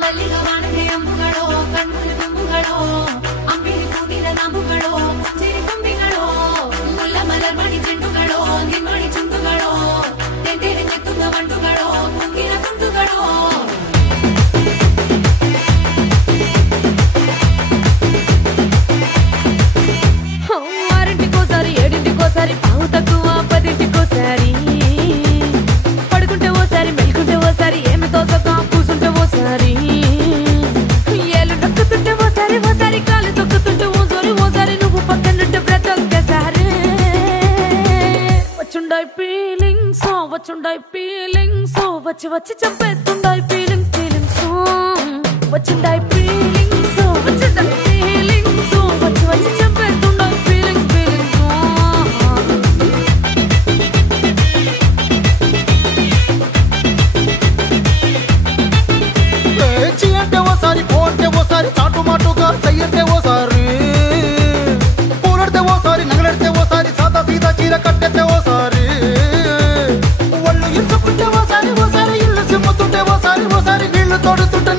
ಮಲ್ಲಿಗವಾನದೆ ಅಂಬುಗಳೋ ಕಣ್ಣುರಿ ತುಂಬುಗಳೋ ಅಂಬಿರಿ ಕೂಡಿದ ನಾಂಬುಗಳೋ ಚಿರಿ ಕೊಂಬಿಗಳೋ ಮುಲ್ಲ ಮಲರ್ ಮಣಿ ಚೆಂಡುಗಳೋ ನಿಮ್ಮಣಿ ಚುಂಡುಗಳೋ ತೆಂಡೆರೆ ನೆತ್ತುಂಗ ಮಂಡುಗಳೋ ಮುಂಗಿನ ತುಂಡುಗಳೋ ఆరింటికోసారి ఏడింటికోసారి పావు తక్కువ పదింటికోసారి పడుకుంటే ఓసారి మెలుకుంటే ఓసారి ఏమి తోసక కూసుంటే ఓసారి ఏళ్ళు నొక్కుతుంటే ఓసారి ఓసారి కాలు తొక్కుతుంటే ఓసారి నువ్వు పక్కనుంటే బ్రతొక్కసారి వచ్చుండాయి ఫీలింగ్స్ వచ్చి వచ్చి చంపేస్తుండాయి ఫీలింగ్స్ వచ్చుండాయి ఫీలింగ్స్ వచ్చి వచ్చి చంపేస్తుండాయి చాటు మాటుగా సయ్యంటే ఓసారి పూలడితే ఓసారి నగలడితే ఓసారి సాదా సీదా చీర కట్టెతే ఓసారి ఒళ్ళు ఇసుకుంటే ఓసారి ఇల్లు సిమ్ముతుంటే ఓసారి నీళ్లు తోడుతుంటే